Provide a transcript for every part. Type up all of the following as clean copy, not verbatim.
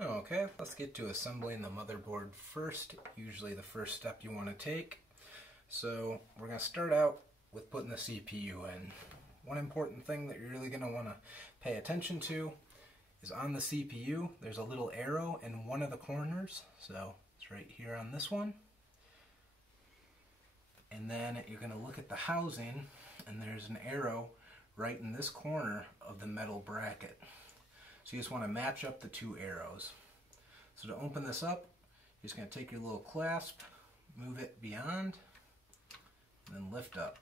Okay, let's get to assembling the motherboard first. Usually the first step you want to take. So we're going to start out with putting the CPU in. One important thing that you're really going to want to pay attention to is on the CPU there's a little arrow in one of the corners. So it's right here on this one. And then you're going to look at the housing and there's an arrow right in this corner of the metal bracket. So you just want to match up the two arrows. So to open this up, you're just going to take your little clasp, move it beyond, and then lift up.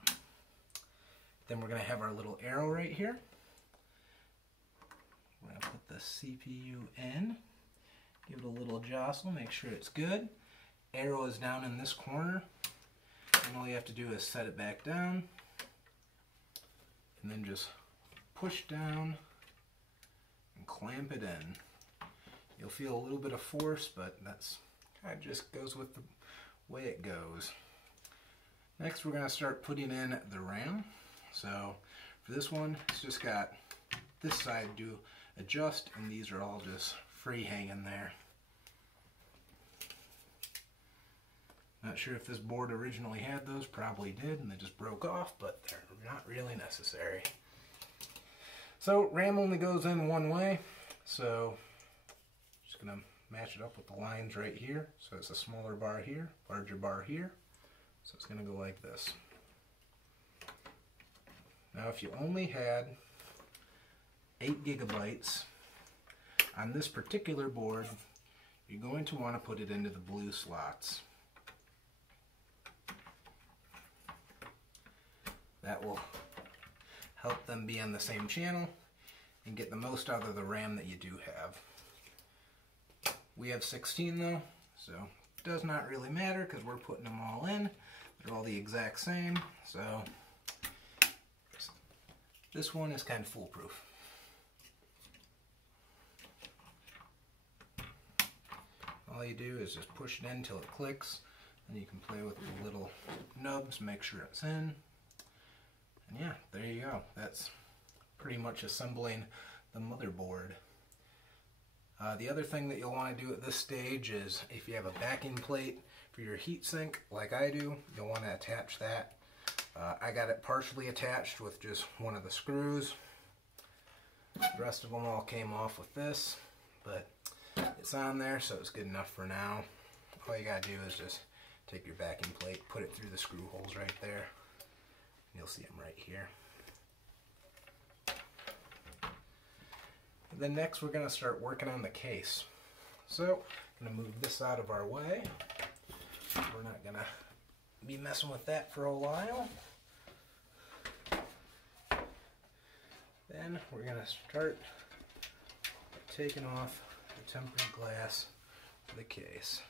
Then we're going to have our little arrow right here. We're going to put the CPU in, give it a little jostle, make sure it's good. Arrow is down in this corner, and all you have to do is set it back down, and then just push down and clamp it in. You'll feel a little bit of force, but that's kind of just goes with the way it goes. Next we're going to start putting in the RAM. So for this one, it's just got this side to adjust, and these are all just free hanging there. Not sure if this board originally had those, probably did, and they just broke off, but they're not really necessary. So RAM only goes in one way, so just going to match it up with the lines right here. So it's a smaller bar here, larger bar here. So it's going to go like this. Now if you only had 8 gigabytes on this particular board, you're going to want to put it into the blue slots. That will help them be on the same channel and get the most out of the RAM that you do have. We have 16 though, so it does not really matter because we're putting them all in. They're all the exact same, so this one is kind of foolproof. All you do is just push it in until it clicks, and you can play with the little nubs, make sure it's in. And yeah, there you go. That's pretty much assembling the motherboard. The other thing that you'll want to do at this stage is if you have a backing plate for your heatsink, like I do, you'll want to attach that. I got it partially attached with just one of the screws. The rest of them all came off with this, but it's on there, so it's good enough for now. All you gotta do is just take your backing plate, put it through the screw holes right there. You'll see them right here. Then next we're going to start working on the case. So I'm going to move this out of our way. We're not going to be messing with that for a while. Then we're going to start taking off the tempered glass of the case.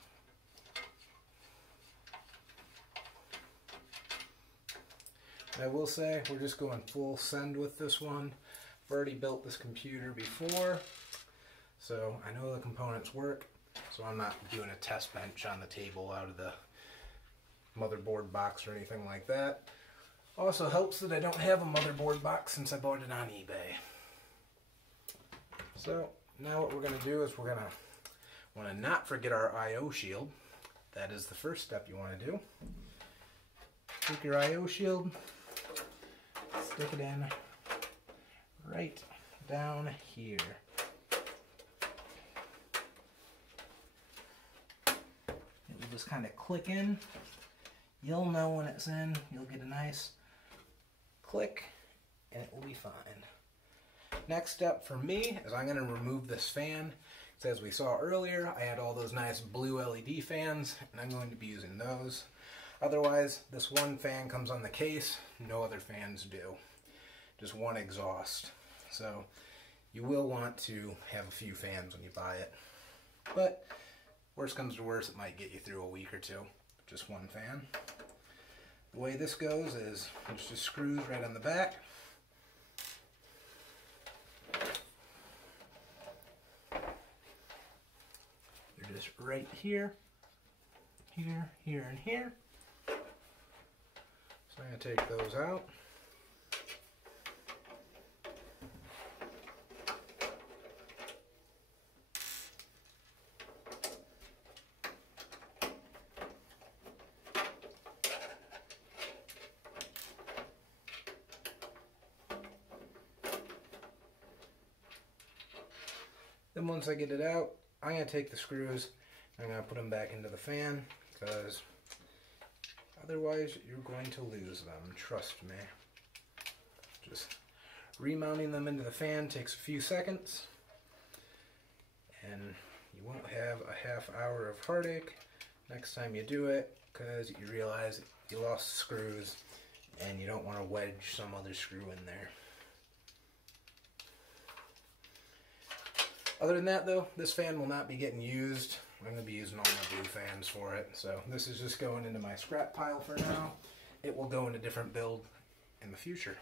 I will say we're just going full send with this one. I've already built this computer before, so I know the components work, so I'm not doing a test bench on the table out of the motherboard box or anything like that. Also helps that I don't have a motherboard box since I bought it on eBay. So now what we're going to do is we're going to want to not forget our I/O shield. That is the first step you want to do. Take your I/O shield, stick it in right down here. It will just kind of click in. You'll know when it's in. You'll get a nice click and it will be fine. Next step for me is I'm going to remove this fan. So as we saw earlier, I had all those nice blue LED fans and I'm going to be using those. Otherwise, this one fan comes on the case, no other fans do. Just one exhaust. So you will want to have a few fans when you buy it. But worst comes to worst, it might get you through a week or two. Just one fan. The way this goes is there's just screws right on the back. They're just right here, here, here, and here. So I'm going to take those out. Then once I get it out, I'm going to take the screws and I'm going to put them back into the fan, because otherwise you're going to lose them, trust me. Just remounting them into the fan takes a few seconds, and you won't have a half hour of heartache next time you do it, because you realize you lost the screws and you don't want to wedge some other screw in there. Other than that though, this fan will not be getting used. I'm going to be using all my blue fans for it, so this is just going into my scrap pile for now. It will go in a different build in the future.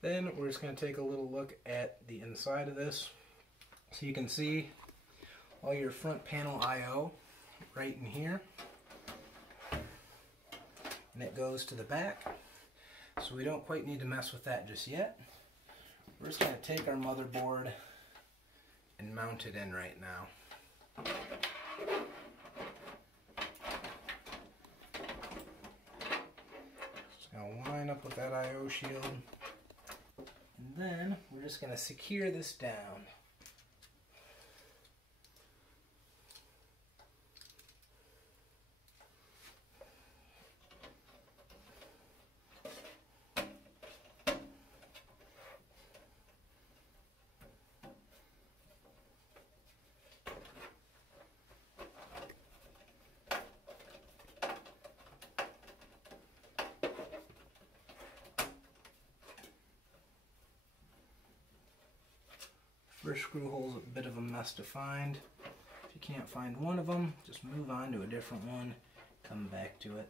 Then we're just going to take a little look at the inside of this. So you can see all your front panel I/O right in here. And it goes to the back. So we don't quite need to mess with that just yet. We're just going to take our motherboard and mount it in right now. Just going to line up with that I/O shield. And then we're just going to secure this down. First screw hole's a bit of a mess to find. If you can't find one of them, just move on to a different one, come back to it.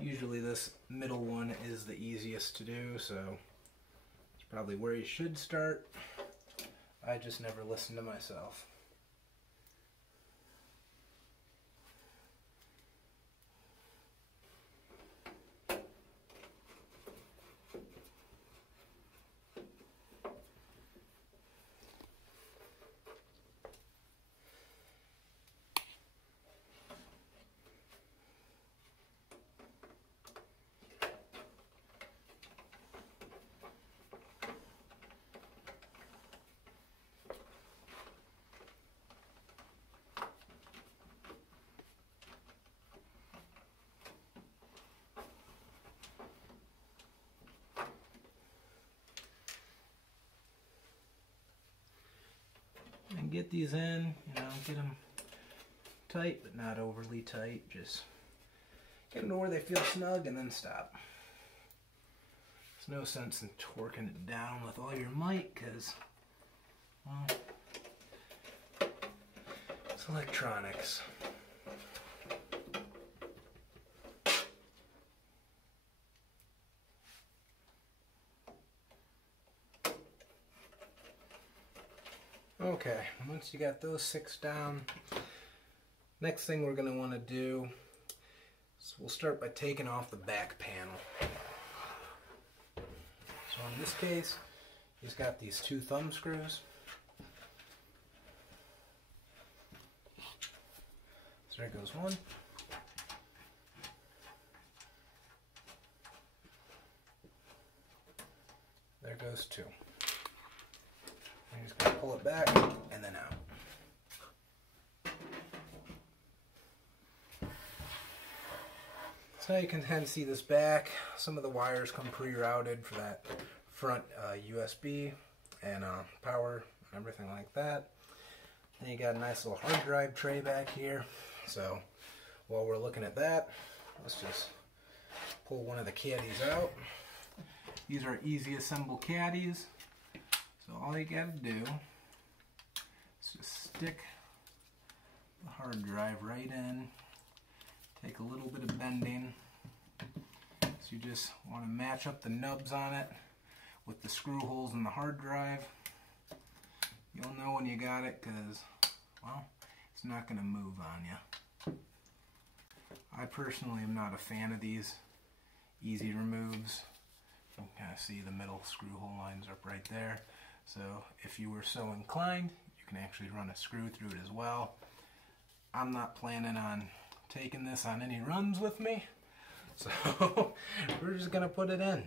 Usually this middle one is the easiest to do, so it's probably where you should start. I just never listen to myself. And get these in, get them tight, but not overly tight. Just get them to where they feel snug and then stop. There's no sense in torquing it down with all your might, because, well, it's electronics. Okay, once you got those 6 down, next thing we're going to want to do is we'll start by taking off the back panel. So in this case, he's got these 2 thumb screws. So there goes one. There goes 2. I'm just going to pull it back and then out. So now you can kind of see this back. Some of the wires come pre-routed for that front USB and power and everything like that. Then you got a nice little hard drive tray back here. So while we're looking at that, let's just pull one of the caddies out. These are easy assemble caddies. So all you gotta do is just stick the hard drive right in, take a little bit of bending. So you just want to match up the nubs on it with the screw holes in the hard drive. You'll know when you got it because, well, it's not going to move on you. I personally am not a fan of these easy removes. You can kind of see the middle screw hole lines up right there. So if you were so inclined, you can actually run a screw through it as well. I'm not planning on taking this on any runs with me, so we're just gonna put it in.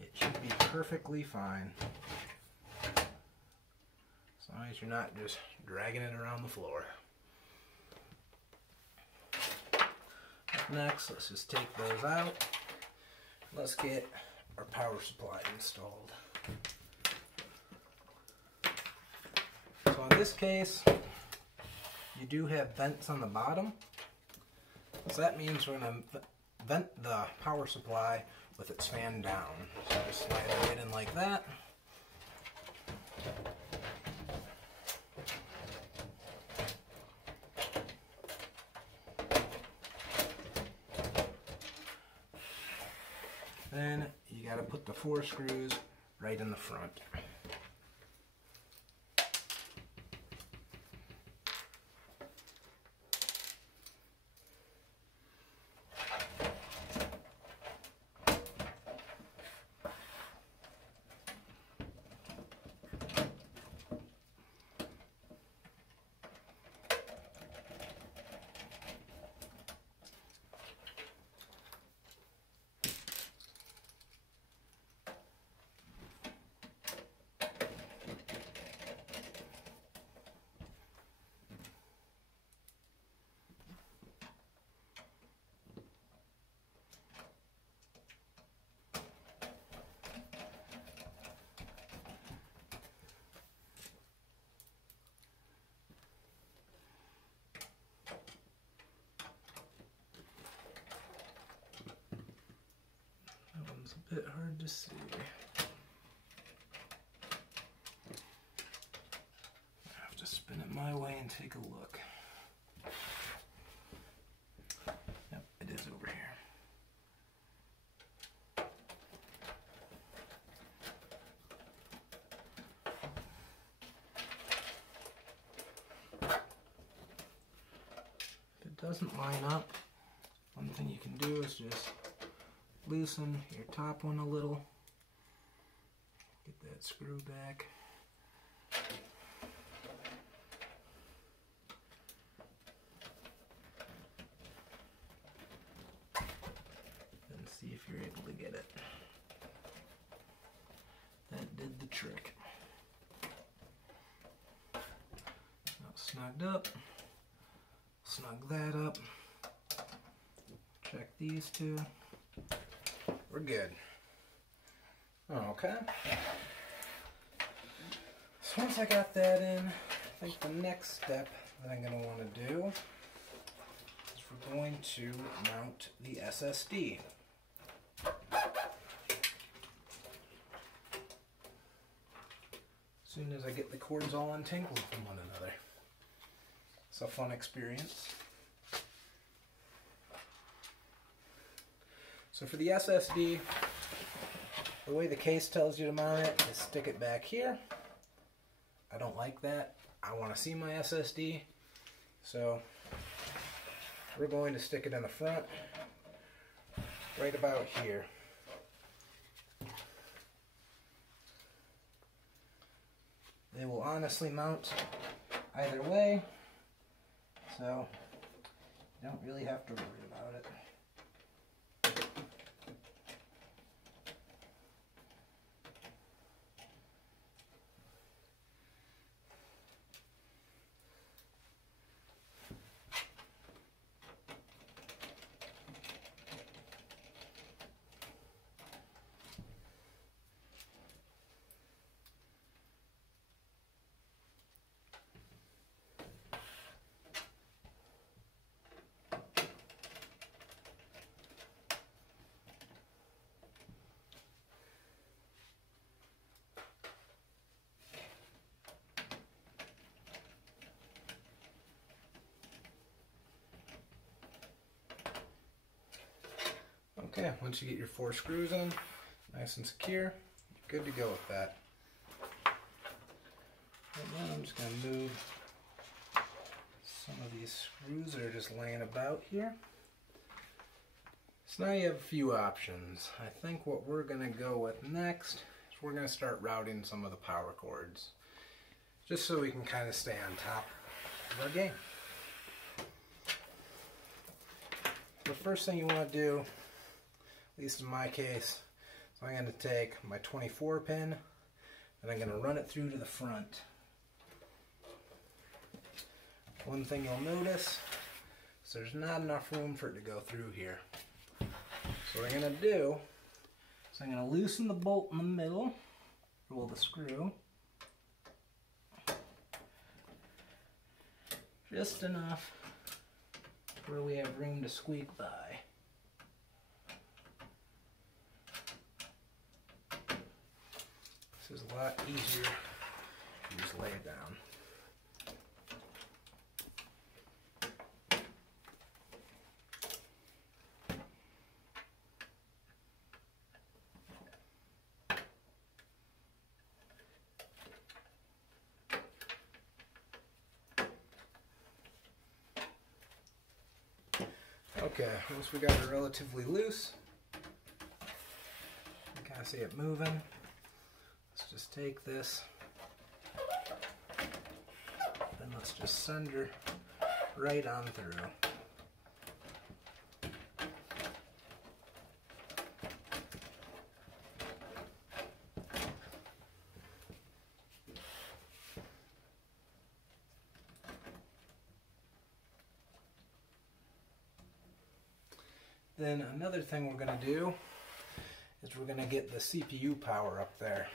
It should be perfectly fine, as long as you're not just dragging it around the floor. Next, let's just take those out. Let's get our power supply installed. So in this case, you do have vents on the bottom. So that means we're going to vent the power supply with its fan down. So just slide it right in like that. Then you got to put the 4 screws right in the front. It's a bit hard to see. I have to spin it my way and take a look. Yep, it is over here. If it doesn't line up, one thing you can do is just loosen your top one a little, get that screw back, and see if you're able to get it. That did the trick. Now snugged up, snug that up, check these two. We're good. Okay. So once I got that in, I think the next step that I'm going to want to do is we're going to mount the SSD. As soon as I get the cords all untangled from one another. It's a fun experience. So for the SSD, the way the case tells you to mount it is stick it back here. I don't like that. I want to see my SSD. So we're going to stick it in the front, right about here. They will honestly mount either way, so you don't really have to worry about it. Okay, once you get your 4 screws in, nice and secure, you're good to go with that. And now I'm just going to move some of these screws that are just laying about here. So now you have a few options. I think what we're going to go with next is we're going to start routing some of the power cords. just so we can kind of stay on top of our game. The first thing you want to do, at least in my case, so I'm going to take my 24 pin and I'm going to run it through to the front. One thing you'll notice is there's not enough room for it to go through here. So what I'm going to do is I'm going to loosen the bolt in the middle, roll the screw, just enough where we have room to squeak by. This is a lot easier if you just lay it down. Okay, once we got it relatively loose, you kind of see it moving. Let's just take this, then let's just send her right on through. Then another thing we're going to do is we're going to get the CPU power up there.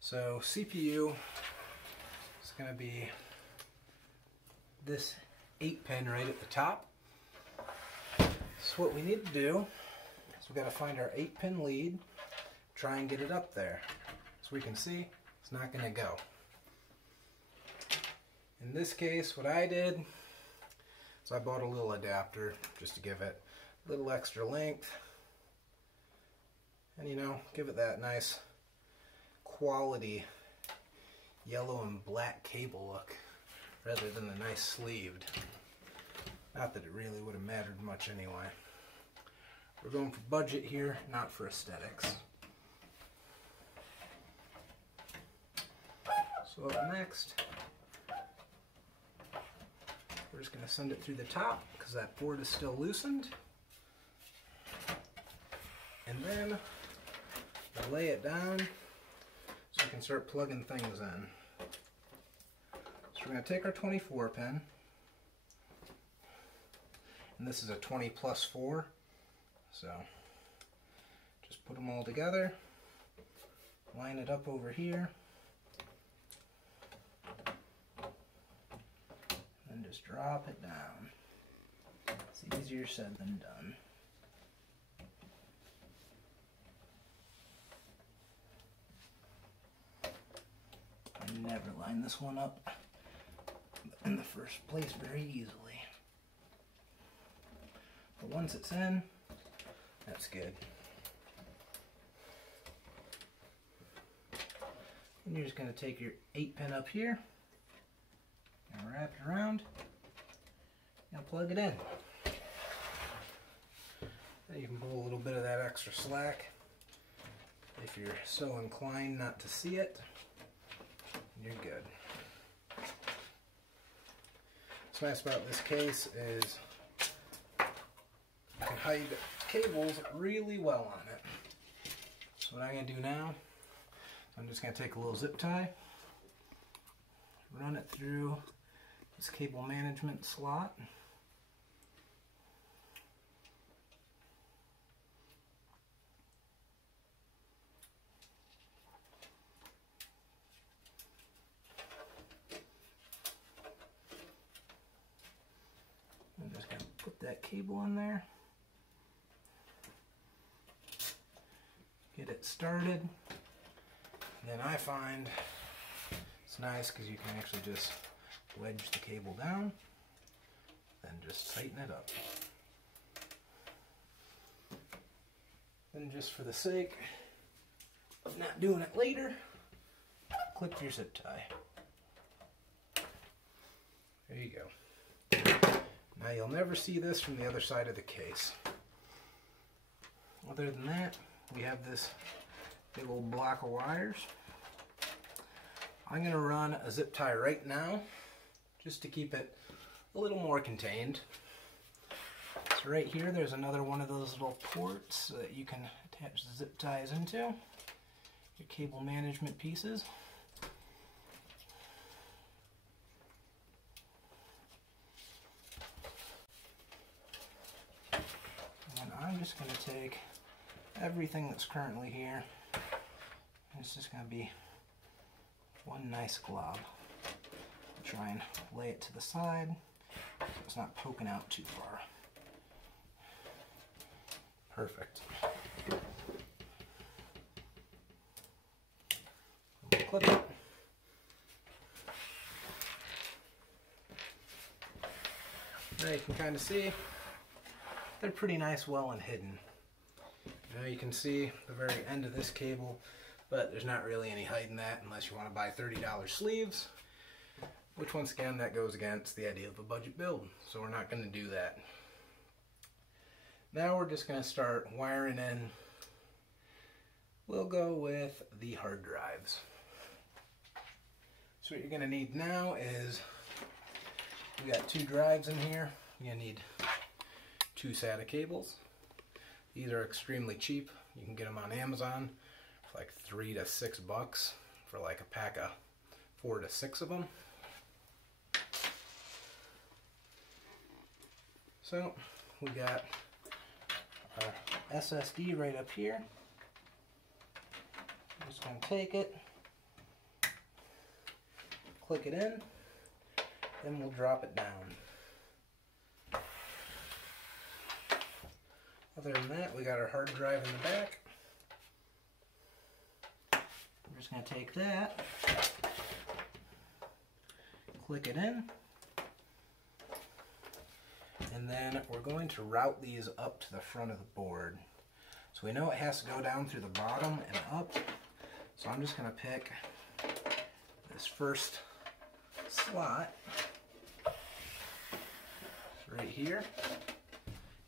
So CPU is going to be this 8-pin right at the top. So what we need to do is we've got to find our 8-pin lead, try and get it up there. So we can see it's not going to go. In this case, what I did is I bought a little adapter just to give it a little extra length and, you know, give it that nice quality yellow and black cable look rather than the nice sleeved. Not that it really would have mattered much anyway. We're going for budget here, not for aesthetics. So up next, we're just going to send it through the top because that board is still loosened. And then we'll lay it down so we can start plugging things in. So we're going to take our 24 pin, and this is a 20+4, so just put them all together, line it up over here, and just drop it down. It's easier said than done. I never line this one up in the first place very easily. But once it's in, that's good. And you're just going to take your 8-pin up here and wrap it around and plug it in. Then you can pull a little bit of that extra slack if you're so inclined not to see it. You're good. What's nice about this case is you can hide cables really well on it. So what I'm going to do now, I'm just going to take a little zip tie, run it through this cable management slot. That cable in there, get it started, and then I find it's nice because you can actually just wedge the cable down, then just tighten it up. Then just for the sake of not doing it later, clip your zip tie. There you go. Now you'll never see this from the other side of the case. Other than that, we have this big old block of wires. I'm going to run a zip tie right now, just to keep it a little more contained. So right here, there's another one of those little ports that you can attach the zip ties into, your cable management pieces. And I'm just going to take everything that's currently here, and it's just going to be one nice glob. Try and lay it to the side so it's not poking out too far. Perfect. We'll clip it. Now you can kind of see they're pretty nice, well and hidden. Now you can see the very end of this cable, but there's not really any hiding that unless you want to buy $30 sleeves, which once again, that goes against the idea of a budget build, so we're not going to do that. Now we're just going to start wiring in. We'll go with the hard drives. So what you're going to need now is, we got 2 drives in here. You're going to need 2 SATA cables. These are extremely cheap. You can get them on Amazon for like $3 to $6 for like a pack of 4 to 6 of them. So we got our SSD right up here. I'm just going to take it, click it in, then we'll drop it down. Other than that, we got our hard drive in the back. We're just going to take that, click it in, and then we're going to route these up to the front of the board. So we know it has to go down through the bottom and up. So I'm just going to pick this first slot right here.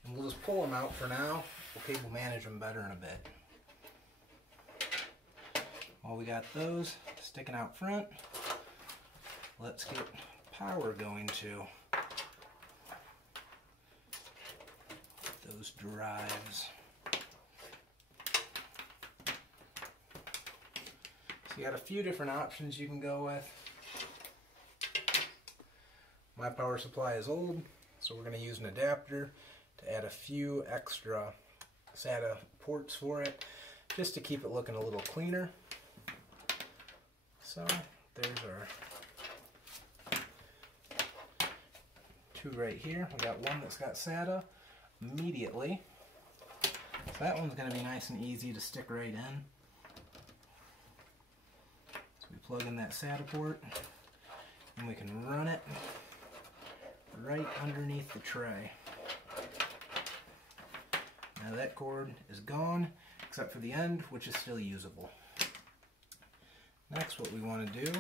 And we'll just pull them out for now. We'll cable manage them better in a bit. While we got those sticking out front, let's get power going to those drives. So you got a few different options you can go with. My power supply is old, so we're going to use an adapter to add a few extra SATA ports for it, just to keep it looking a little cleaner. So there's our 2 right here. We got one that's got SATA immediately. So that one's going to be nice and easy to stick right in. So we plug in that SATA port, and we can run it right underneath the tray. Now that cord is gone, except for the end, which is still usable. Next, what we want to do is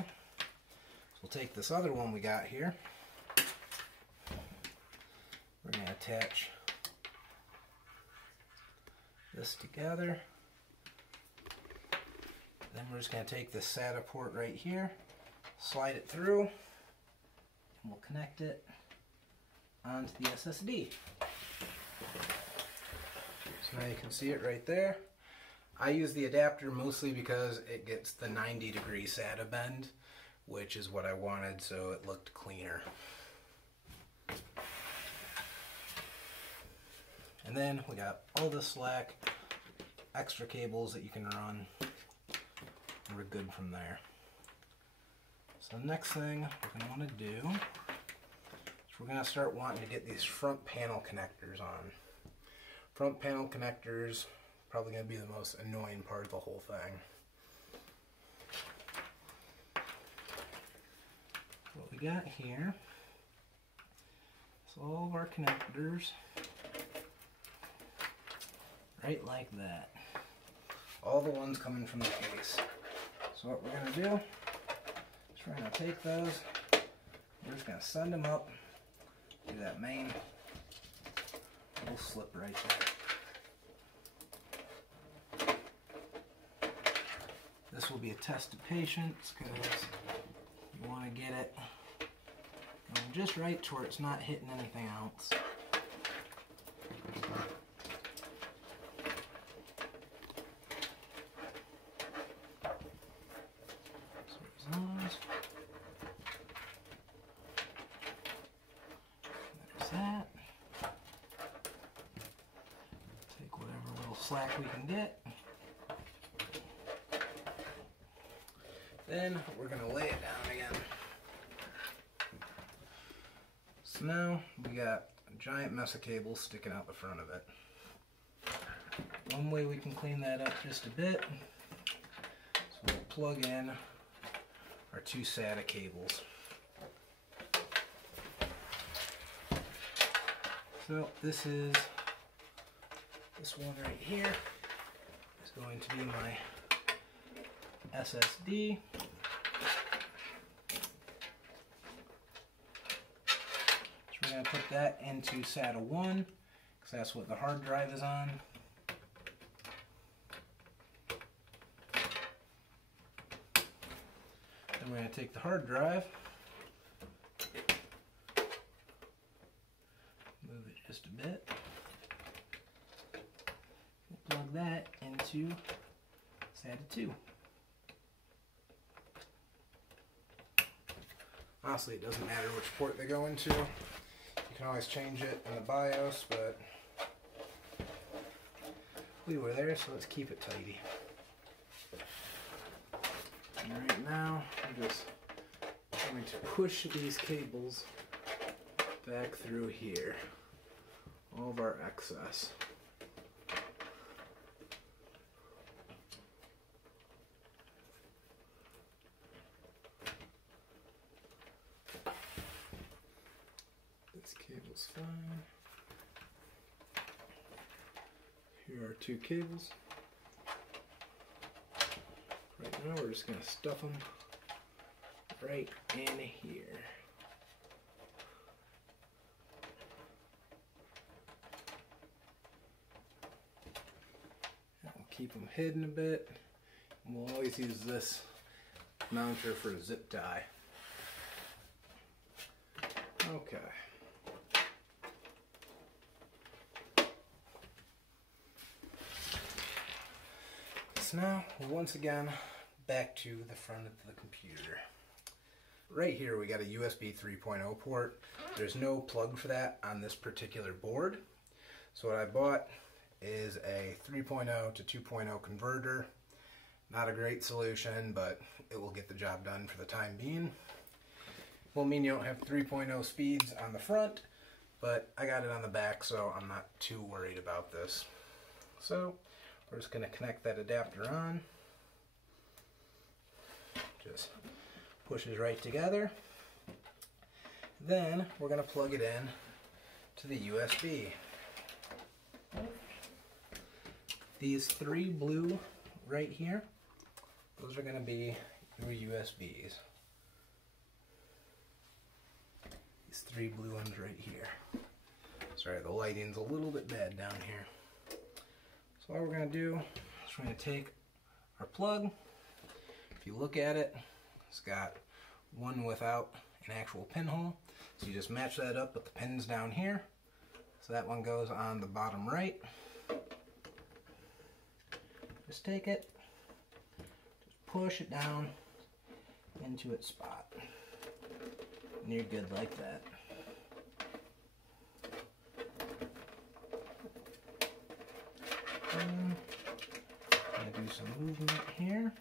we'll take this other one we got here. We're going to attach this together. Then we're just going to take this SATA port right here, slide it through, and we'll connect it onto the SSD. So now you can see it right there. I use the adapter mostly because it gets the 90-degree SATA bend, which is what I wanted, so it looked cleaner. And then we got all this slack, extra cables that you can run. We're good from there. So the next thing we're going to want to do is we're going to start wanting to get these front panel connectors on. Front panel connectors, probably going to be the most annoying part of the whole thing. What we got here is all of our connectors, right like that. All the ones coming from the case. So what we're going to do is we're going to take those, we're just going to send them up to that main little slip right there. This will be a test of patience because You want to get it going just right to where it's not hitting anything else. There's that. Take whatever little slack we can get. Then we're going to lay it down again. So now we got a giant mess of cables sticking out the front of it. One way we can clean that up just a bit, so we'll plug in our two SATA cables. So this one right here is going to be my SSD. So we're going to put that into SATA 1 because that's what the hard drive is on. Then we're going to take the hard drive, move it just a bit, we'll plug that into SATA 2. Honestly, it doesn't matter which port they go into. You can always change it in the BIOS, but we were there, so let's keep it tidy. And right now, I'm just going to push these cables back through here. All of our excess. This cable's fine. Here are two cables. Right now we're just going to stuff them right in here. And we'll keep them hidden a bit. And we'll always use this mounter for a zip tie. Okay. So now, once again, back to the front of the computer. Right here we got a USB 3.0 port. There's no plug for that on this particular board. So what I bought is a 3.0 to 2.0 converter. Not a great solution, but it will get the job done for the time being. Will mean you don't have 3.0 speeds on the front, but I got it on the back, so I'm not too worried about this. So we're just going to connect that adapter on. Just pushes right together. Then we're going to plug it in to the USB. These three blue right here, those are going to be your USBs. These three blue ones right here. Sorry, the lighting's a little bit bad down here. So all we're going to do is we're going to take our plug. If you look at it, it's got one without an actual pinhole. So you just match that up with the pins down here. So that one goes on the bottom right. Just take it, just push it down into its spot. And you're good like that. I'm going to do some movement here.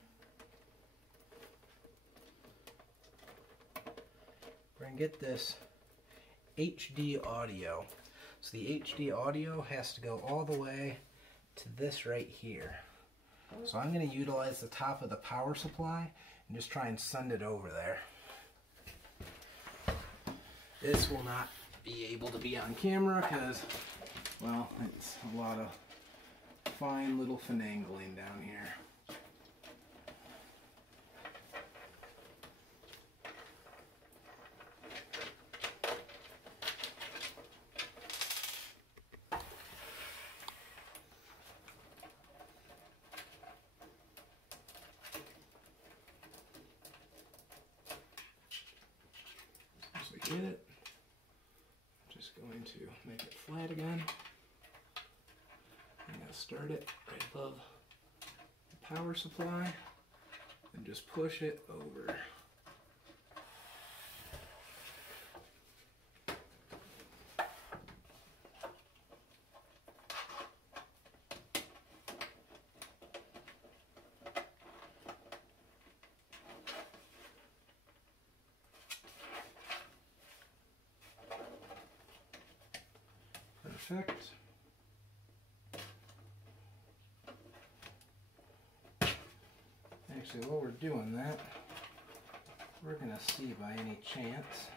We're going to get this HD audio. So the HD audio has to go all the way to this right here. So I'm going to utilize the top of the power supply and just try and send it over there. This will not be able to be on camera because, well, it's a lot of fine little finagling down here. get it. I'm just going to make it flat again. I'm going to start it right above the power supply and just push it over. Perfect. Actually, while we're doing that, we're going to see by any chance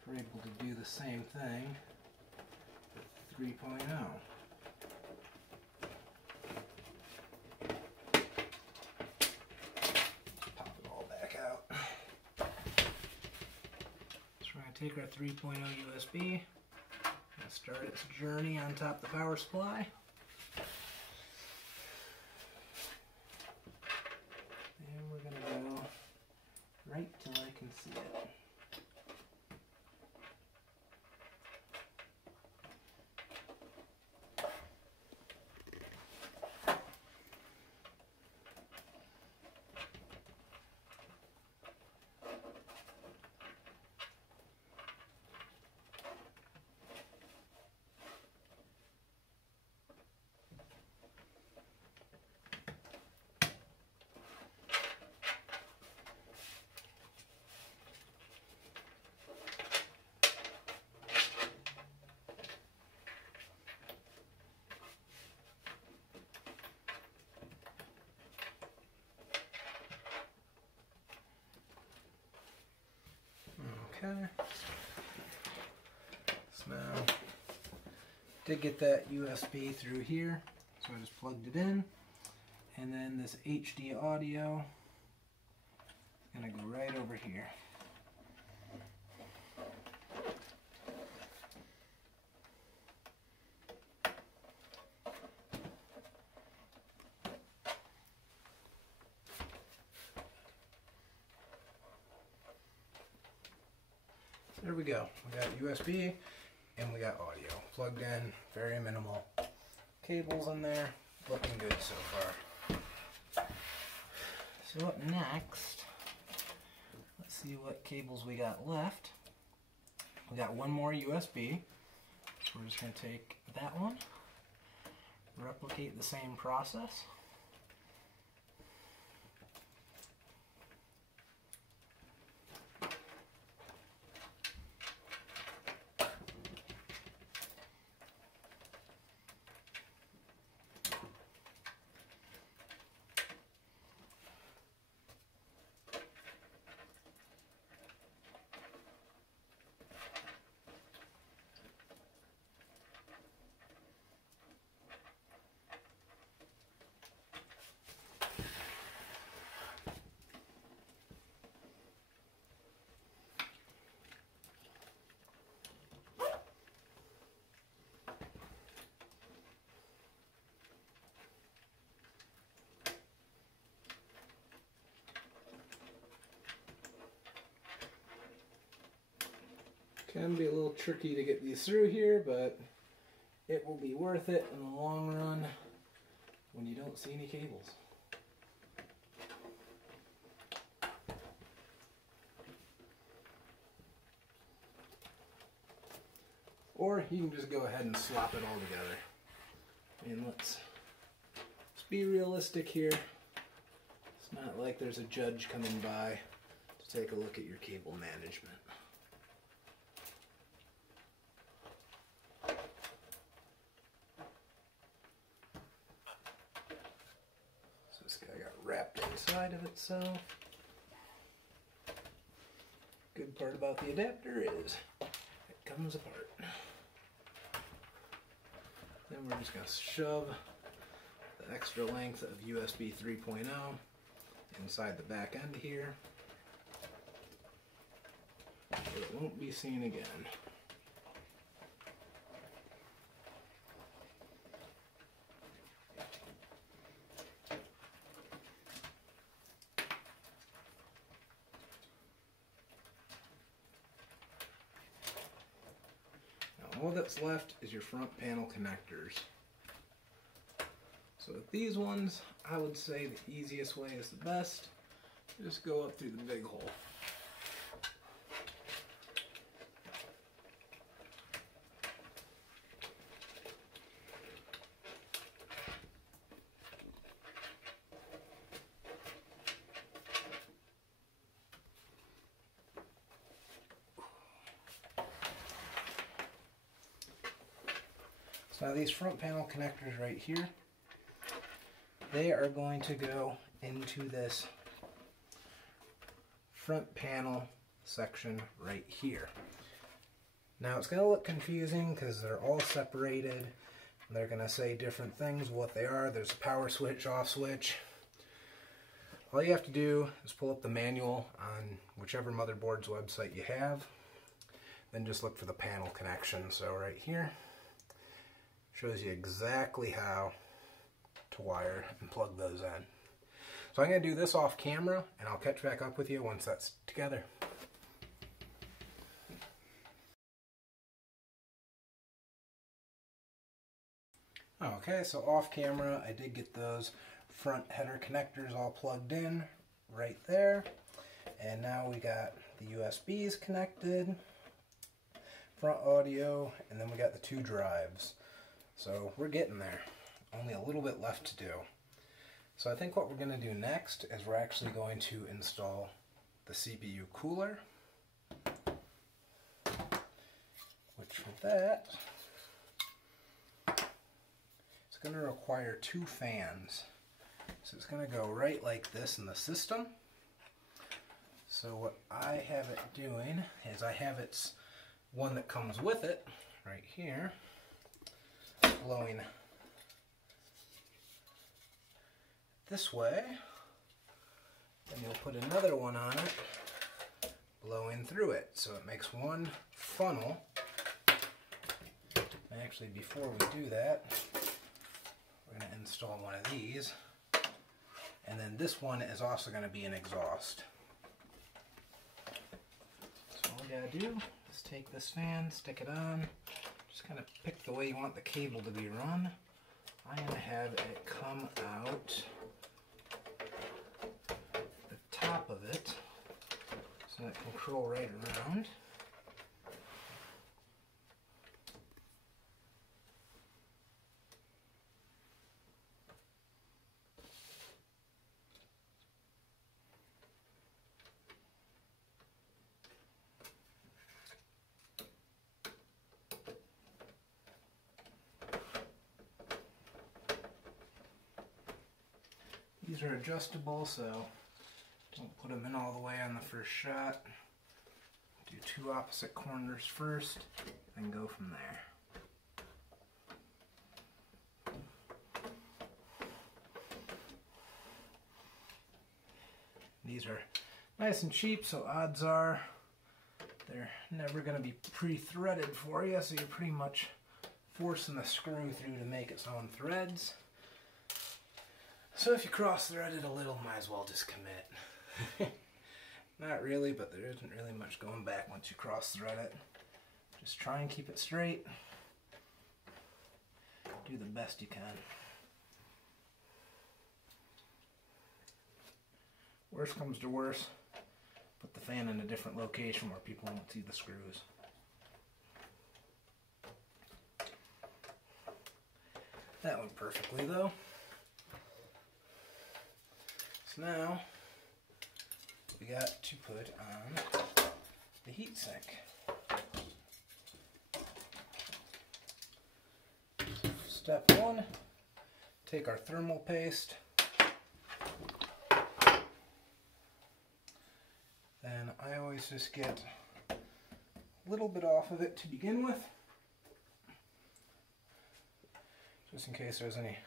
if we're able to do the same thing with 3.0. Pop it all back out. So we're going to take our 3.0 USB and start its journey on top of the power supply. Right till I can see it. Okay. So now, did get that USB through here, so I just plugged it in, and then this HD audio is going to go right over here. There we go. We got USB and we got audio plugged in. Very minimal cables in there. Looking good so far. So up next, let's see what cables we got left. We got one more USB. So we're just going to take that one, replicate the same process. Can be a little tricky to get these through here, but it will be worth it in the long run when you don't see any cables. Or you can just go ahead and slop it all together. And let's be realistic here. It's not like there's a judge coming by to take a look at your cable management. This guy got wrapped inside of itself. Good part about the adapter is it comes apart. Then we're just going to shove the extra length of USB 3.0 inside the back end here, so it won't be seen again. all that's left is your front panel connectors. So with these ones, I would say the easiest way is the best. Just go up through the big hole. So now these front panel connectors right here, they are going to go into this front panel section right here. Now it's going to look confusing because they're all separated. They're going to say different things, what they are. There's a power switch, off switch. All you have to do is pull up the manual on whichever motherboard's website you have. Then just look for the panel connection. So right here, shows you exactly how to wire and plug those in. So I'm going to do this off camera and I'll catch back up with you once that's together. Okay, so off camera I did get those front header connectors all plugged in right there. And now we got the USBs connected, front audio, and then we got the 2 drives. So we're getting there. Only a little bit left to do. So I think what we're going to do next is we're actually going to install the CPU cooler. Which for that, it's going to require 2 fans. So it's going to go right like this in the system. So what I have it doing is I have its one that comes with it right here, blowing this way, then you'll put another one on it, blowing through it, so it makes one funnel. And actually, before we do that, we're going to install one of these, and then this one is also going to be an exhaust. So all you gotta do is take this fan, stick it on, just kind of pick the way you want the cable to be run. I'm going to have it come out the top of it so it can curl right around. These are adjustable, so don't put them in all the way on the first shot. Do 2 opposite corners first, then go from there. These are nice and cheap, so odds are they're never going to be pre-threaded for you, so you're pretty much forcing the screw through to make its own threads. So if you cross-thread it a little, might as well just commit. Not really, but there isn't really much going back once you cross-thread it. Just try and keep it straight. Do the best you can. Worst comes to worst, put the fan in a different location where people won't see the screws. That went perfectly though. So now we got to put on the heatsink. Step 1, take our thermal paste. Then I always just get a little bit off of it to begin with, just in case there's any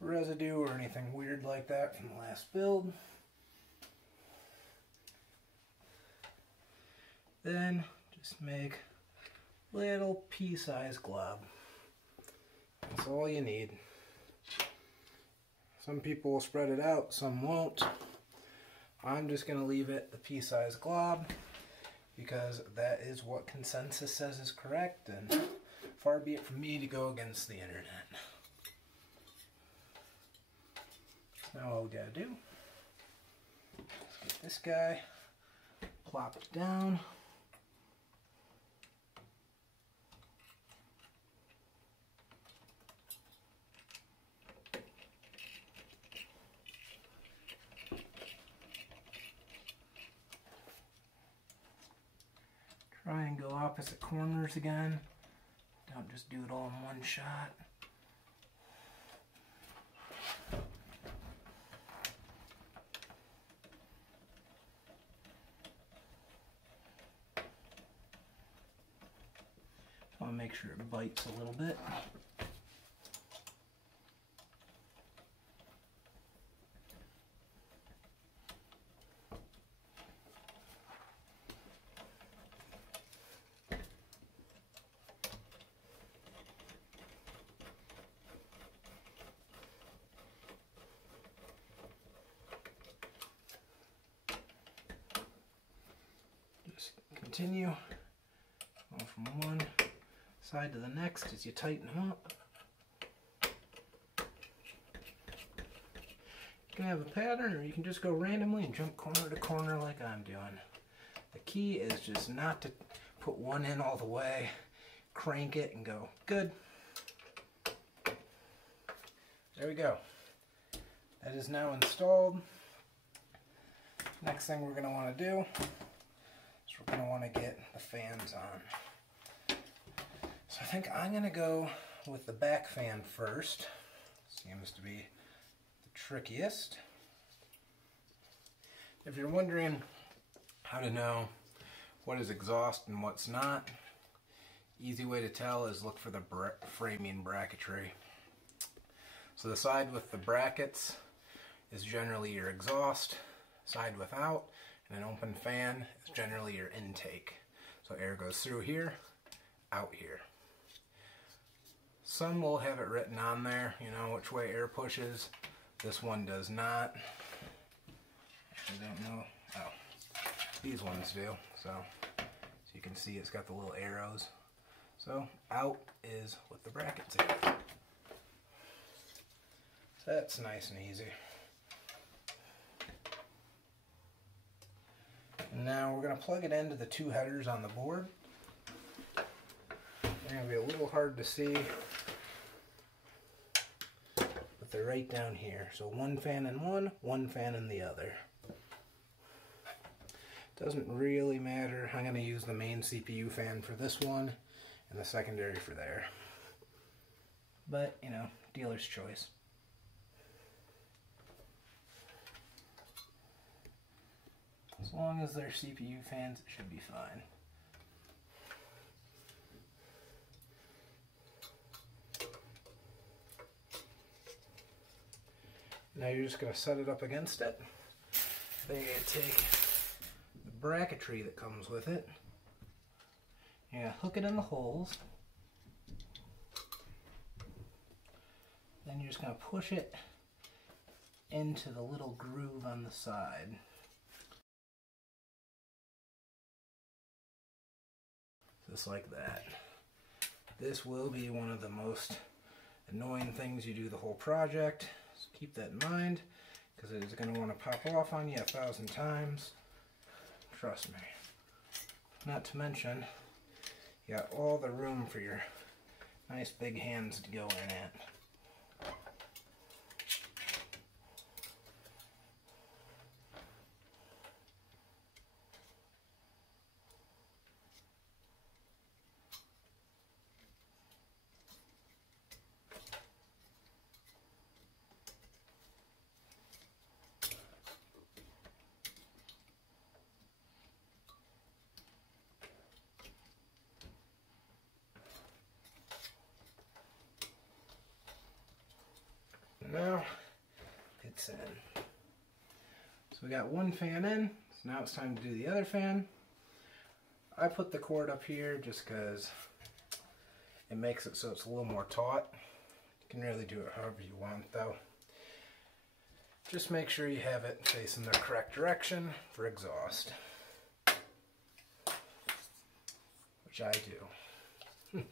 residue or anything weird like that from the last build. Then just make a little pea-sized glob. That's all you need. Some people will spread it out, some won't. I'm just going to leave it the pea-sized glob because that is what consensus says is correct, and far be it from me to go against the internet. Now all we gotta do is get this guy plopped down. Try and go opposite corners again. Don't just do it all in one shot. Just want to make sure it bites a little bit. Continue going from one side to the next as you tighten them up. You can have a pattern, or you can just go randomly and jump corner to corner like I'm doing. The key is just not to put one in all the way, crank it and go. Good. There we go. That is now installed. Next thing we're going to want to do, we're going to want to get the fans on. So I think I'm going to go with the back fan first. Seems to be the trickiest. If you're wondering how to know what is exhaust and what's not, easy way to tell is look for the framing bracketry. So the side with the brackets is generally your exhaust, side without, and an open fan is generally your intake. So air goes through here, out here. Some will have it written on there, you know, which way air pushes. This one does not. I don't know. Oh, these ones do. So you can see it's got the little arrows. So out is with the brackets in. So that's nice and easy. Now we're going to plug it into the two headers on the board. They're going to be a little hard to see, but they're right down here. So one fan in one fan in the other. Doesn't really matter. I'm going to use the main CPU fan for this one and the secondary for there. But, you know, dealer's choice. As long as they're CPU fans, it should be fine. Now you're just going to set it up against it. Then you're going to take the bracketry that comes with it. You're going to hook it in the holes. Then you're just going to push it into the little groove on the side. Just like that. This will be one of the most annoying things you do the whole project. So keep that in mind, because it is going to want to pop off on you 1,000 times. Trust me. Not to mention, you got all the room for your nice big hands to go in at. Now it's in. So we got one fan in, so now it's time to do the other fan. I put the cord up here just because it makes it so it's a little more taut. You can really do it however you want though. Just make sure you have it facing the correct direction for exhaust, which I do.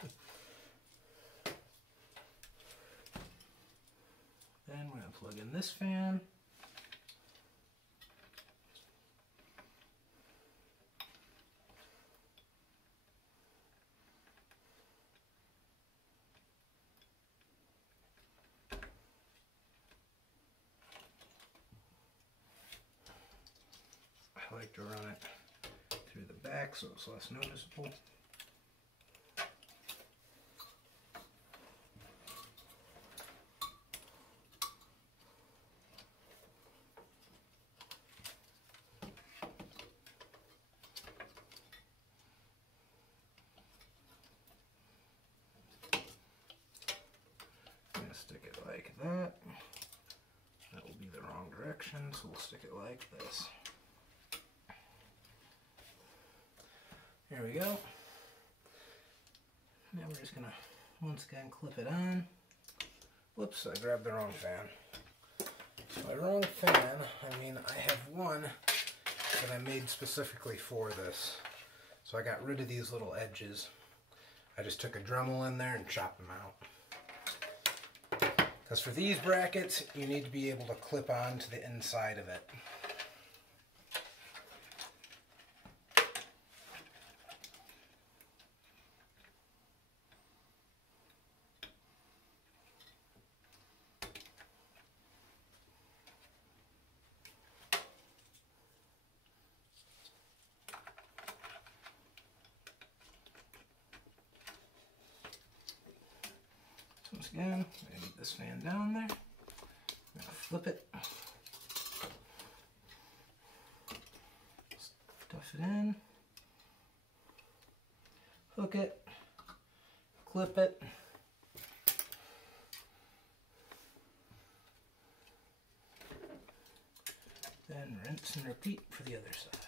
Then we're going to plug in this fan. I like to run it through the back so it's less noticeable. I'm going to stick it like that. That will be the wrong direction, so we'll stick it like this. There we go. Now we're just going to once again clip it on. Whoops, I grabbed the wrong fan. By wrong fan, I mean I have one that I made specifically for this. So I got rid of these little edges. I just took a Dremel in there and chopped them out. Because for these brackets, you need to be able to clip on to the inside of it. Once again, I'm going to get this fan down there. I'm going to flip it. Stuff it in. Hook it. Clip it. Then rinse and repeat for the other side.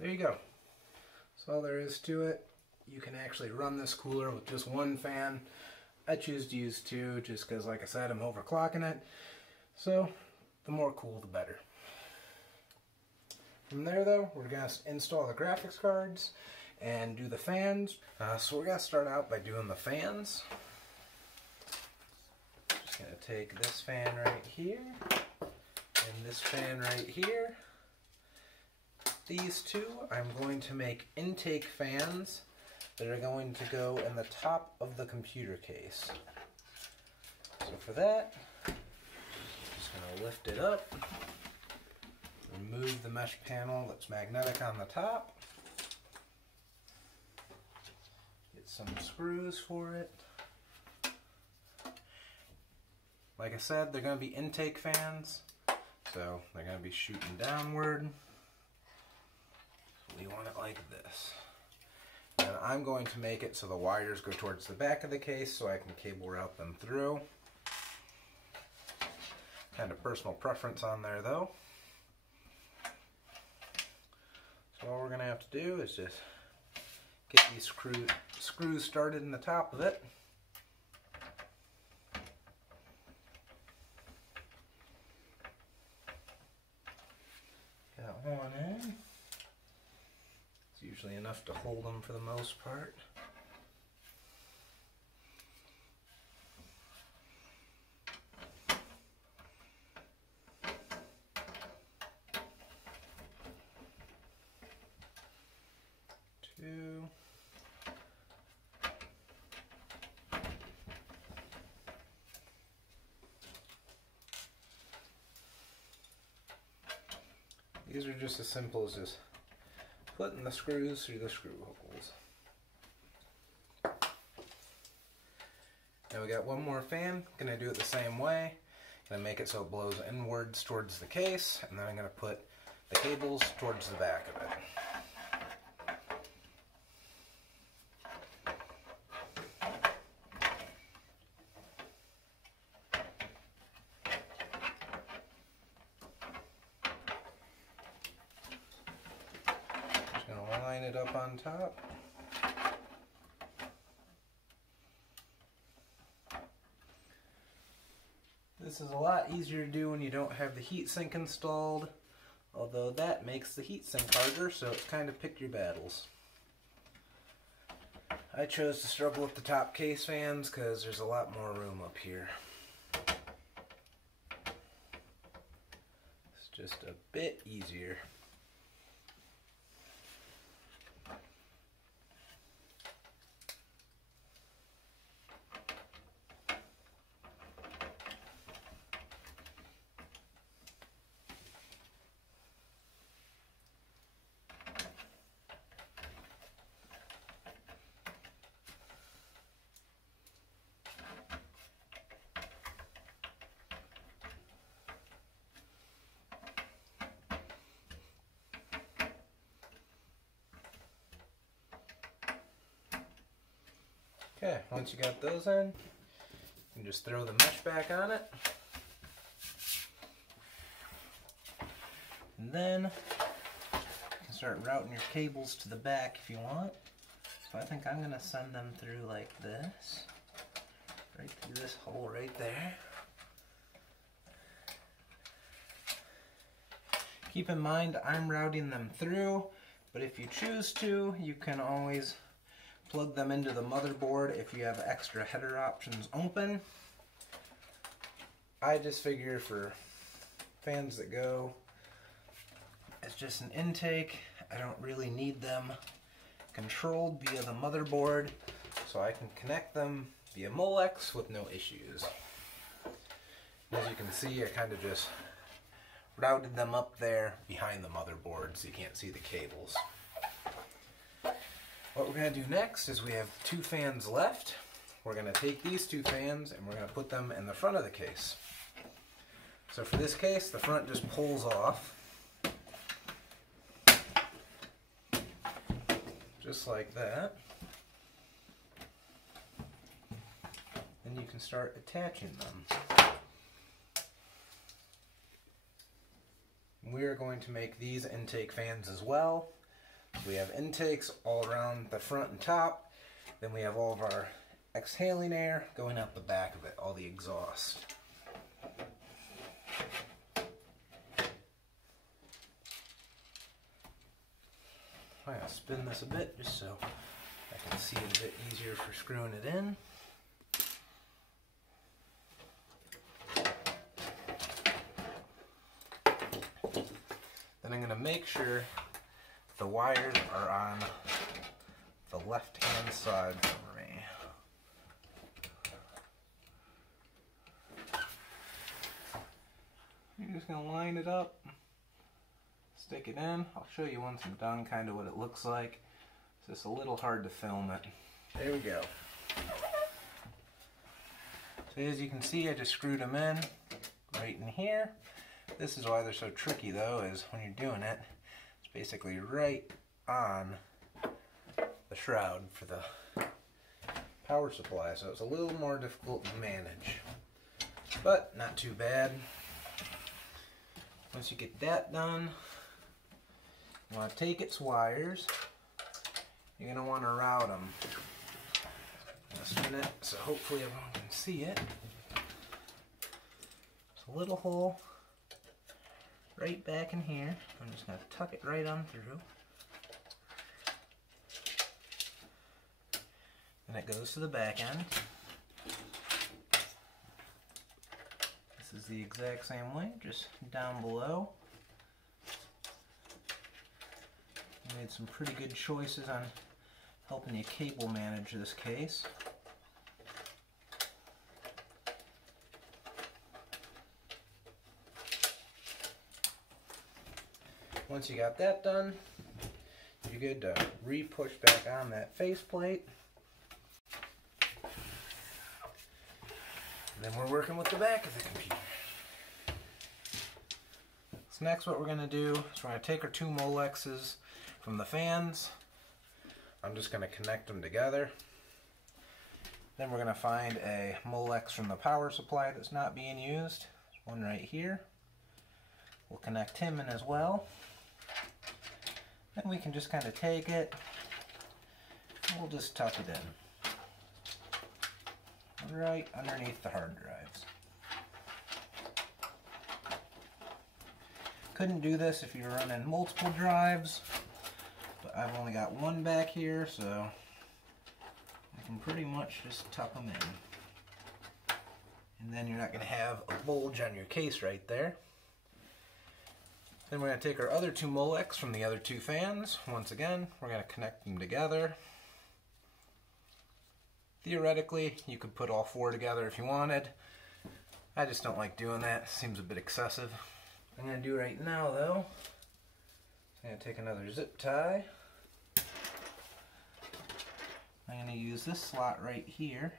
There you go. That's all there is to it. You can actually run this cooler with just one fan. I choose to use two just because, like I said, I'm overclocking it. So the more cool, the better. From there though, we're going to install the graphics cards and do the fans. So we're going to start out by doing the fans. Just going to take this fan right here and this fan right here. These two I'm going to make intake fans that are going to go in the top of the computer case. So for that, I'm just going to lift it up, remove the mesh panel that's magnetic on the top, get some screws for it. Like I said, they're going to be intake fans, so they're going to be shooting downward. We want it like this. And I'm going to make it so the wires go towards the back of the case so I can cable route them through. Kind of personal preference on there though. So all we're going to have to do is just get these screws started in the top of it. Got one in. It's usually enough to hold them for the most part. Two. These are just as simple as just putting the screws through the screw holes. Now we got one more fan. Gonna do it the same way. Gonna make it so it blows inwards towards the case, and then I'm gonna put the cables towards the back of it. Line it up on top. This is a lot easier to do when you don't have the heatsink installed. Although that makes the heatsink harder, so kind of pick your battles. I chose to struggle with the top case fans because there's a lot more room up here. It's just a bit easier. Okay, once you got those in, you can just throw the mesh back on it. And then you can start routing your cables to the back if you want. So I think I'm going to send them through like this. Right through this hole right there. Keep in mind I'm routing them through, but if you choose to, you can always plug them into the motherboard if you have extra header options open. I just figure for fans that go, it's just an intake. I don't really need them controlled via the motherboard, so I can connect them via Molex with no issues. As you can see, I kind of just routed them up there behind the motherboard so you can't see the cables. What we're going to do next is we have 2 fans left. We're going to take these 2 fans and we're going to put them in the front of the case. So for this case, the front just pulls off. Just like that. And you can start attaching them. We are going to make these intake fans as well. We have intakes all around the front and top. Then we have all of our exhaling air going out the back of it, all the exhaust. I'm going to spin this a bit just so I can see it a bit easier for screwing it in. Then I'm going to make sure the wires are on the left-hand side for me. You're just going to line it up, stick it in. I'll show you once I'm done kind of what it looks like. It's just a little hard to film it. There we go. So as you can see, I just screwed them in right in here. This is why they're so tricky though, is when you're doing it, basically right on the shroud for the power supply, so it's a little more difficult to manage, but not too bad. Once you get that done, you want to take its wires. You're going to want to route them. I'm going to spin it so hopefully everyone can see it. It's a little hole right back in here. I'm just going to tuck it right on through. And it goes to the back end. This is the exact same way, just down below. I made some pretty good choices on helping you cable manage this case. Once you got that done, you're good to re-push back on that faceplate. Then we're working with the back of the computer. So next what we're going to do is we're going to take our 2 Molexes from the fans. I'm just going to connect them together. Then we're going to find a Molex from the power supply that's not being used. There's one right here. We'll connect him in as well. Then we can just kind of take it and we'll just tuck it in right underneath the hard drives. couldn't do this if you're running multiple drives, but I've only got one back here, so I can pretty much just tuck them in. And then you're not going to have a bulge on your case right there. Then we're going to take our other two Molex from the other two fans. Once again, we're going to connect them together. Theoretically, you could put all four together if you wanted. I just don't like doing that. It seems a bit excessive. What I'm going to do right now, though, I'm going to take another zip tie. I'm going to use this slot right here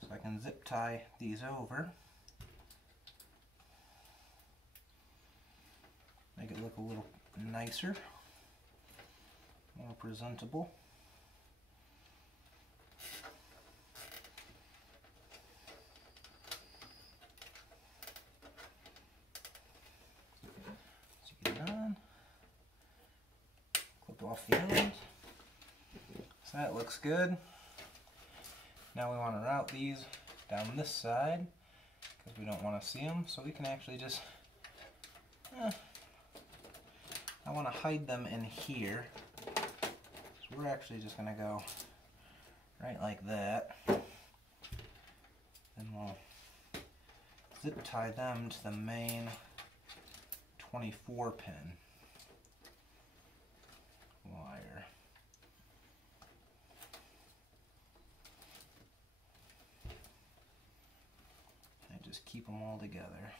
so I can zip tie these over. Make it look a little nicer, more presentable. So get it on, clip off the ends. So that looks good. Now we want to route these down this side because we don't want to see them, so we can actually just I want to hide them in here, so we're actually just going to go right like that. Then we'll zip tie them to the main 24 pin wire. And just keep them all together.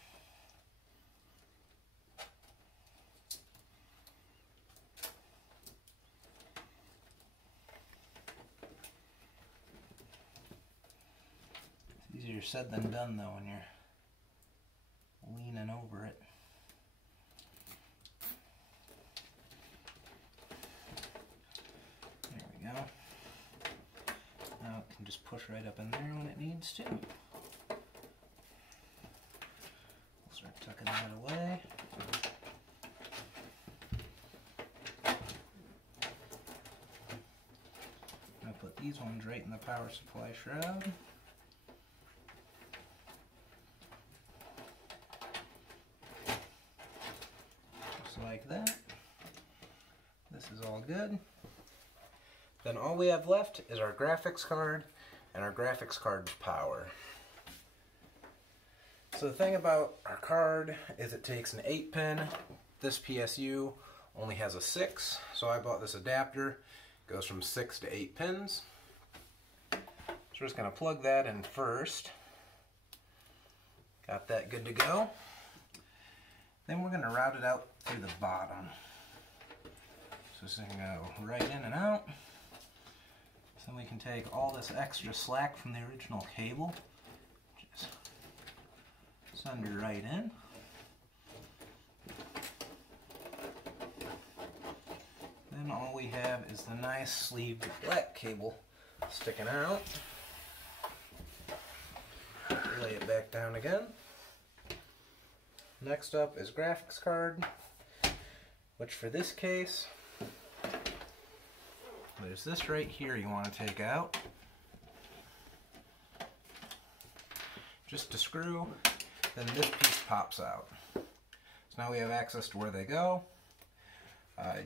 Easier said than done though when you're leaning over it. There we go. Now it can just push right up in there when it needs to. We'll start tucking that away. I'll put these ones right in the power supply shroud. Like that. This is all good. Then all we have left is our graphics card and our graphics card's power. So the thing about our card is it takes an 8-pin. This PSU only has a 6, so I bought this adapter. It goes from 6 to 8 pins. So we're just going to plug that in first. Got that good to go. Then we're going to route it out through the bottom. So this is going to go right in and out. So then we can take all this extra slack from the original cable, just send it right in. Then all we have is the nice sleeved black cable sticking out. Lay it back down again. Next up is graphics card, which for this case, there's this right here you want to take out. Just a screw, then this piece pops out. So now we have access to where they go.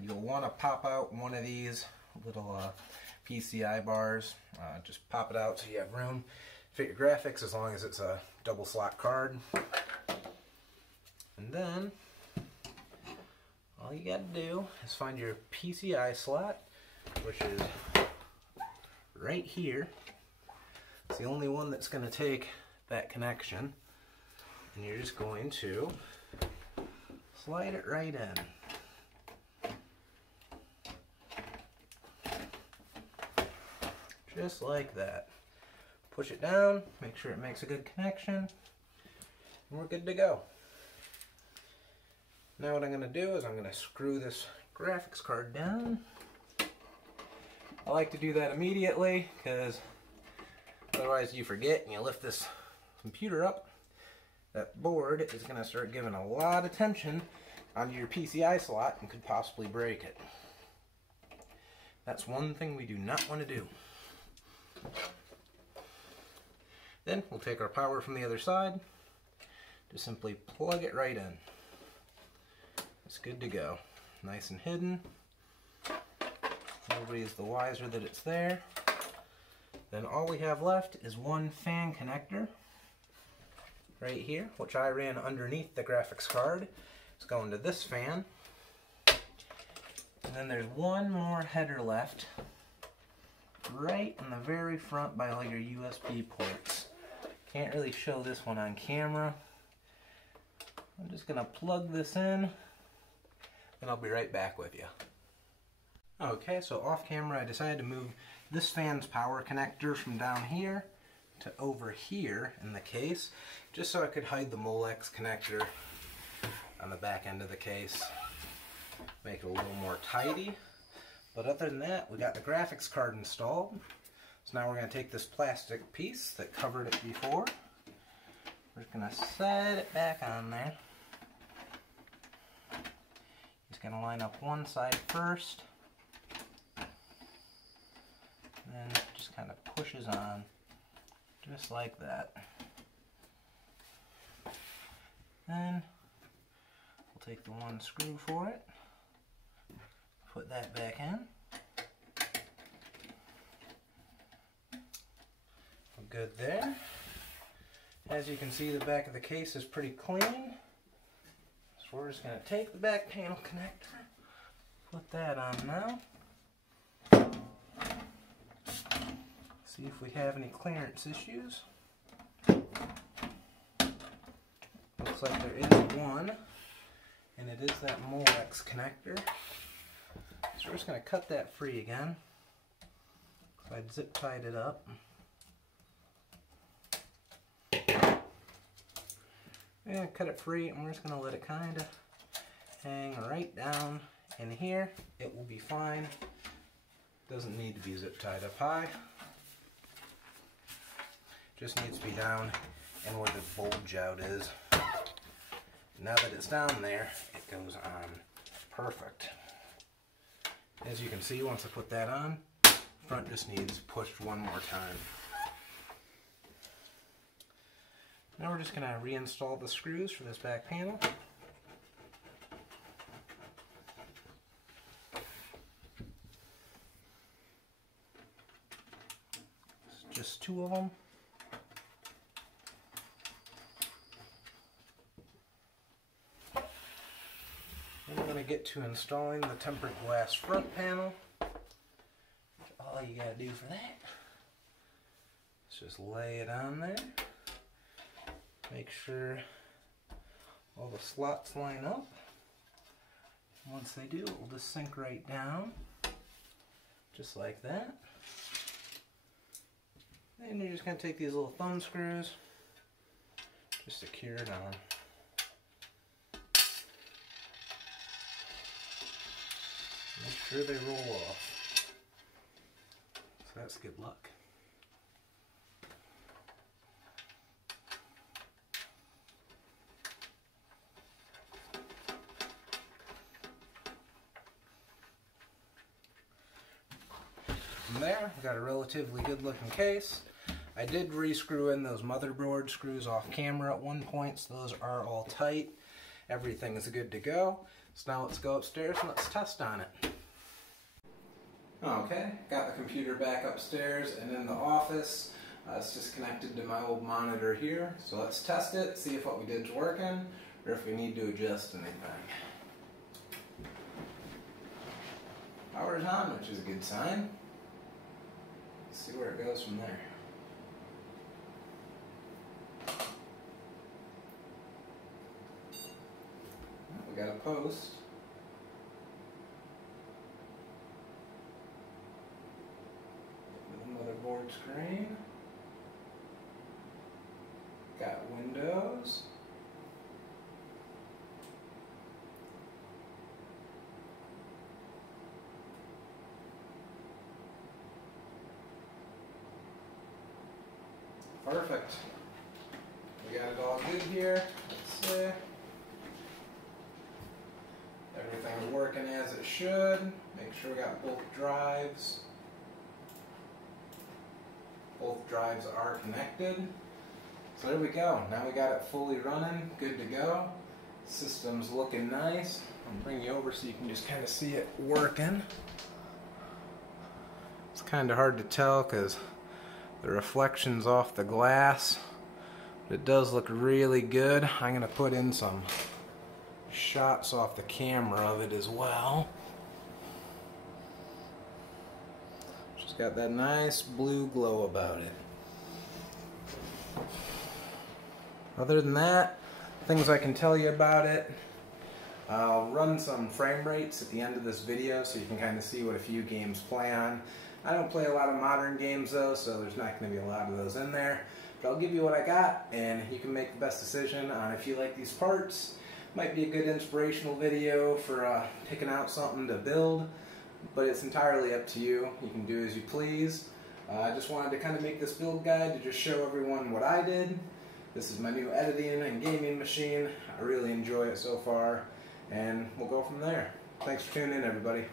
You'll want to pop out one of these little PCI bars. Just pop it out so you have room to fit your graphics as long as it's a double slot card. And then, all you got to do is find your PCI slot, which is right here. It's the only one that's going to take that connection. And you're just going to slide it right in. Just like that. Push it down, make sure it makes a good connection, and we're good to go. Now what I'm going to do is I'm going to screw this graphics card down. I like to do that immediately because otherwise you forget and you lift this computer up. That board is going to start giving a lot of tension onto your PCI slot and could possibly break it. That's one thing we do not want to do. Then we'll take our power from the other side, just simply plug it right in. it's good to go. Nice and hidden. Nobody is the wiser that it's there. Then all we have left is one fan connector right here, which I ran underneath the graphics card. It's going to this fan. And then there's one more header left right in the very front by all your USB ports. Can't really show this one on camera. I'm just going to plug this in and I'll be right back with you. Okay, so off camera I decided to move this fan's power connector from down here to over here in the case, just so I could hide the Molex connector on the back end of the case. Make it a little more tidy. But other than that, we got the graphics card installed. So now we're going to take this plastic piece that covered it before. We're just going to set it back on there. Just going to line up one side first. And then it just kind of pushes on, just like that. Then we'll take the one screw for it, put that back in. We're good there. As you can see, the back of the case is pretty clean. So we're just going to take the back panel connector, put that on now. See if we have any clearance issues. Looks like there is one, and it is that Molex connector. So we're just going to cut that free again. So I'd zip tied it up. We're going to cut it free, and we're just going to let it kind of hang right down in here. It will be fine. Doesn't need to be zip tied up high. Just needs to be down and where the bulge out is. Now that it's down there, it goes on perfect. As you can see, once I put that on, front just needs pushed one more time. Now we're just going to reinstall the screws for this back panel. It's just two of them. Then we're going to get to installing the tempered glass front panel. All you got to do for that is just lay it on there. Make sure all the slots line up. Once they do, it will just sink right down, just like that. Then you're just going to take these little thumb screws, just secure it on. Make sure they roll off. So that's good luck. From there, we've got a relatively good looking case. I did re-screw in those motherboard screws off camera at one point, so those are all tight. Everything is good to go. So now let's go upstairs and let's test on it. Okay, got the computer back upstairs and in the office. It's just connected to my old monitor here. So let's test it, see if what we did is working, or if we need to adjust anything. Power's on, which is a good sign. Let's see where it goes from there. We got a post. The motherboard screen. Got Windows. Perfect. We got it all good here. Let's see. Everything's working as it should. Make sure we got both drives. Both drives are connected. So there we go. Now we got it fully running, good to go. System's looking nice. I'll bring you over so you can just kind of see it working. It's kind of hard to tell because the reflection's off the glass, but it does look really good. I'm going to put in some shots off the camera of it as well. Just got that nice blue glow about it. Other than that, things I can tell you about it. I'll run some frame rates at the end of this video so you can kind of see what a few games play on. I don't play a lot of modern games though, so there's not going to be a lot of those in there. But I'll give you what I got, and you can make the best decision on if you like these parts. Might be a good inspirational video for picking out something to build, but it's entirely up to you. You can do as you please. I just wanted to kind of make this build guide to just show everyone what I did. This is my new editing and gaming machine. I really enjoy it so far, and we'll go from there. Thanks for tuning in, everybody.